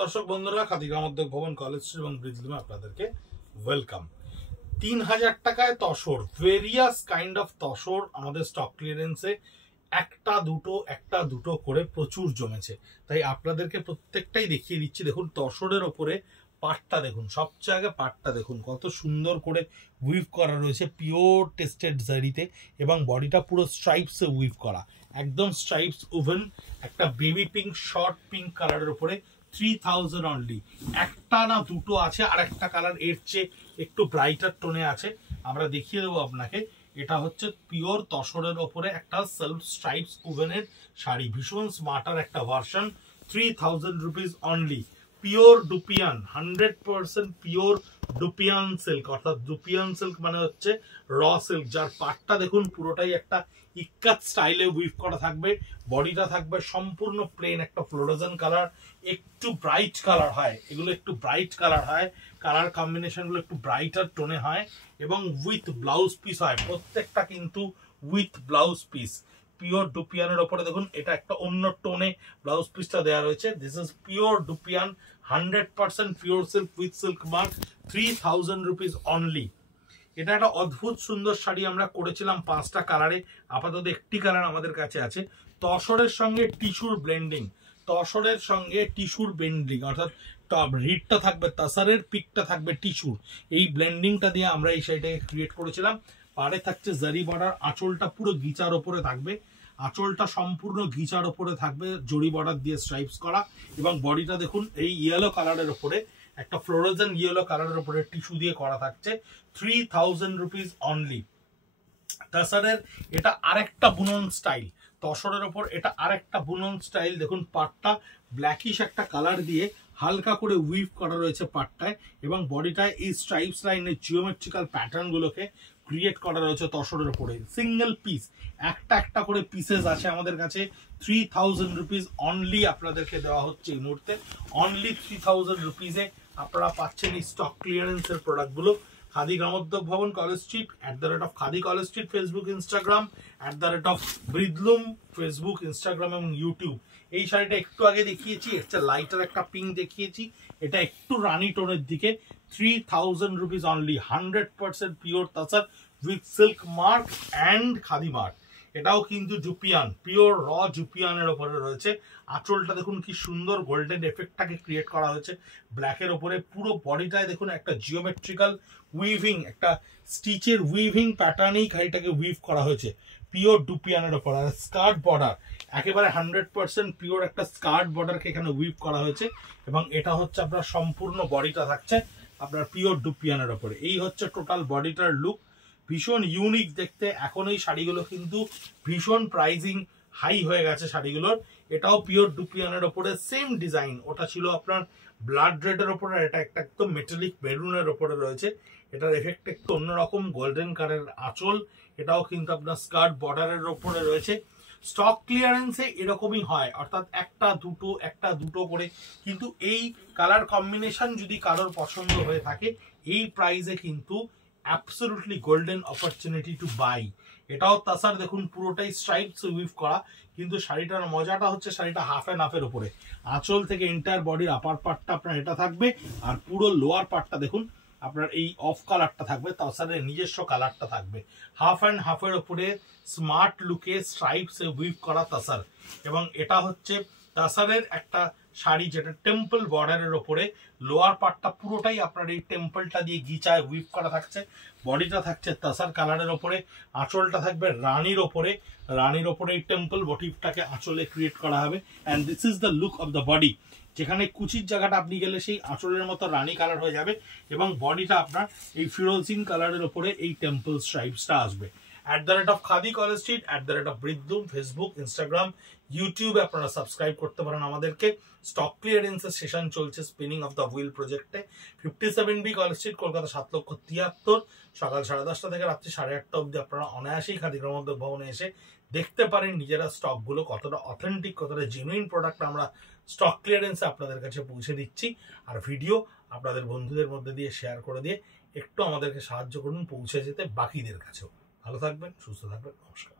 দর্শক বন্ধুরা, খাদিগ্রাম উদ্যোগ ভবন, কলেজ স্ট্রিট এবং ব্রিজলুমে আপনাদেরকে ওয়েলকাম। 3000 টাকায় tussar, various kind of tussar আমাদের স্টক ক্লিয়ারেন্সে একটা দুটো করে প্রচুর জমেছে, তাই আপনাদেরকে প্রত্যেকটাই দেখিয়ে দিচ্ছি। দেখুন তসরের ওপরে পাটটা দেখুন, সবচেয়ে আগে পাটটা দেখুন কত সুন্দর করে উইভ করা রয়েছে পিওর টেস্টেড জারিতে, এবং বডিটা পুরো স্ট্রাইপসে উইভ করা, একদম স্ট্রাইপস ওভেন, একটা বেবি পিঙ্ক শর্ট পিঙ্ক কালারের উপরে 3000 অনলি। একটা না দুটো আছে, আর একটা কালার এর চেয়ে একটু ব্রাইটার টোনে আছে, আমরা দেখিয়ে দেবো আপনাকে। এটা হচ্ছে পিওর তসরের ওপরে একটা সেলফ স্ট্রাইপস ওভেনের শাড়ি, ভীষণ স্মার্টার একটা version, 3000 rupees only. Pure dupion, 100% pure dupion silk, অর্থাৎ ডুপিয়ান সিল্ক মানে হচ্ছে র সিল্ক, যার পাটটা দেখুন পুরোটাই একটা ইক্কাত স্টাইলে উইভ করা থাকবে, বডিটা থাকবে সম্পূর্ণ প্লেন একটা ফ্লোরোজেন কালার, একটু ব্রাইট কালার হয় এগুলো, একটু ব্রাইট কালার হয়, কালার কম্বিনেশন গুলো একটু ব্রাইটার টোনে হয়, এবং উইথ ব্লাউজ পিস হয় প্রত্যেকটা, কিন্তু উইথ ব্লাউজ পিস। পিওর ডুপিয়ানের ওপরে দেখুন এটা একটা অন্য টোনে ব্লাউজ পিসটা দেওয়া রয়েছে। This is pure dupion, 100% pure silk with silk mark, 3000 rupees only. এটা একটা অদ্ভুত সুন্দর শাড়ি আমরা করেছিলাম 5টা কালারে, আপাতত একটি কালার আমাদের কাছে আছে। তসরের সঙ্গে টিস্যুর ব্লেন্ডিং, তসরের সঙ্গে টিস্যুর ব্লেন্ডিং, অর্থাৎ রিডটা থাকবে তসরের, পিকটা থাকবে টিস্যুর, এই ব্লেন্ডিংটা দিয়ে আমরা এই শাড়িটাকে ক্রিয়েট করেছিলাম। পাড়ে থাকছে জারি বর্ডার, আঁচলটা পুরো গিচার ওপরে থাকবে, আঁচলটা সম্পূর্ণ গিচার ওপরে থাকবে, জরি বর্ডার দিয়ে স্ট্রাইপস করা, এবং বডিটা দেখুন এই ইয়েলো কালারের ওপরে, একটা ফ্লোরোজেন ইয়েলো কালারের উপরে টিস্যু দিয়ে করা থাকছে, 3000 রুপিস অনলি। তসরের এটা আরেকটা বুনন স্টাইল, তসরের ওপর এটা আরেকটা বুনন স্টাইল। দেখুন পাটটা ব্ল্যাকিশ একটা কালার দিয়ে হালকা করে উইভ করা রয়েছে পাটটায়, এবং বডিটায় এই স্ট্রাইপস লাইনের জিওমেট্রিক্যাল প্যাটার্ন গুলোকে ক্রিয়েট করা রয়েছে তসরের উপরে। সিঙ্গেল পিস, একটা করে পিসেস আছে আমাদের কাছে, 3000 রুপিস অনলি আপনাদেরকে দেওয়া হচ্ছে এই মুহূর্তে। অনলি 3000 রুপিসে আপনারা পাচ্ছেন এই স্টক ক্লিয়ারেন্সের প্রোডাক্টগুলো। Khadi Gramodyog Bhavan, College Street, @Khadi College Street Facebook Instagram, @Breathloom Facebook Instagram এবং ইউটিউব। এই শাড়িটা একটু আগে দেখিয়েছি, এটা লাইটার একটা পিঙ্ক দেখিয়েছি, এটা একটু রানী টোনের দিকে, 3000 rupees only, 100% pure tussar with silk mark and khadi mark. এটাও কিন্তু জুপিয়ান, পিওর র জুপিয়ানের ওপরে রয়েছে। আঁচলটা দেখুন কি সুন্দর গোল্ডেন এফেক্টটাকে ক্রিয়েট করা হয়েছে ব্ল্যাকের ওপরে, পুরো বডিটায় দেখুন একটা জিওমেট্রিক্যাল উইভিং, একটা স্টিচের উইভিং প্যাটার্নেই শাড়িটাকে উইভ করা হয়েছে পিওর ডুপিয়ানের ওপর। আর স্কার্ট বর্ডার একেবারে 100% পিওর একটা স্কার্ট বর্ডারকে এখানে উইভ করা হয়েছে, এবং এটা হচ্ছে আপনার সম্পূর্ণ বডিটা থাকছে আপনার পিওর ডুপিয়ানের ওপরে। এই হচ্ছে টোটাল বডিটার লুক, ভীষণ ইউনিক দেখতে। এখন এই শাড়িগুলো কিন্তু ভীষণ প্রাইজিং হাই হয়ে গেছে শাড়িগুলোর। এটাও পিওর ডুপিয়ানের ওপরে, সেম ডিজাইন, ওটা ছিল আপনার ব্লাড রেডের ওপরে, এটা একটা একদম মেটালিক মেরুনের ওপরে রয়েছে। এটার এফেক্ট একটু অন্যরকম, গোল্ডেন কালারের আঁচল, এটাও কিন্তু আপনার স্কার্ট বর্ডারের ওপরে রয়েছে। স্টক ক্লিয়ারেন্সে এরকমই হয়, অর্থাৎ একটা দুটো করে, কিন্তু এই কালার কম্বিনেশন যদি কারোর পছন্দ হয়ে থাকে, এই প্রাইসে কিন্তু absolutely golden opportunity to buy. এটাও তাছাড়া দেখুন পুরোটাই স্ট্রাইপস উইভ করা, কিন্তু শাড়িটার মজাটা হচ্ছে শাড়িটা হাফ অ্যান্ড হাফের উপরে, আঁচল থেকে এন্টায়ার বডির আপার পার্টটা আপনার এটা থাকবে, আর পুরো লোয়ার পার্টটা দেখুন আপনার এই অফ কালারটা থাকবে, তাছাড়া নিজস্ব কালারটা থাকবে। হাফ অ্যান্ড হাফের উপরে স্মার্ট লুকে স্ট্রাইপস উইভ করা তাসার, এবং এটা হচ্ছে তাসারের একটা শাড়ি যেটা টেম্পল বর্ডারের ওপরে, লোয়ার পার্টটা পুরোটাই আপনার এই টেম্পলটা দিয়ে গিচায় উইভ করা থাকছে, বডিটা থাকছে তাসার কালারের ওপরে, আঁচলটা থাকবে রানীর ওপরে, রানীর ওপরে এই টেম্পল মোটিভটাকে আঁচলে ক্রিয়েট করা হবে। And this is the look of the body, যেখানে কুচির জায়গাটা আপনি গেলে সেই আঁচলের মতো রানী কালার হয়ে যাবে, এবং বডিটা আপনার এই ফিরোজিন কালারের ওপরে এই টেম্পল স্ট্রাইপসটা আসবে। @খাদি কলেজ স্ট্রিট, @ব্রিদলুম ফেসবুক ইনস্টাগ্রাম ইউটিউবে আপনারা সাবস্ক্রাইব করতে পারেন আমাদেরকে। স্টক ক্লিয়ারেন্সের সেশন চলছে স্পিনিং অফ দ্য হুইল প্রজেক্টে, 57B কলেজ স্ট্রিট, কলকাতা 7,73,000, সকাল 10:30 থেকে রাত্রি 8:30 অব্দি আপনারা অনায়াসেই খাদি গ্রামোদ্যোগ ভবনে এসে দেখতে পারেন নিজেরা স্টকগুলো কতটা অথেন্টিক, কতটা জেনুইন প্রোডাক্ট আমরা স্টক ক্লিয়ারেন্সে আপনাদের কাছে পৌঁছে দিচ্ছি। আর ভিডিও আপনাদের বন্ধুদের মধ্যে দিয়ে শেয়ার করে দিয়ে একটু আমাদেরকে সাহায্য করুন পৌঁছে যেতে বাকিদের কাছেও। ভালো থাকবেন, সুস্থ থাকবেন, নমস্কার।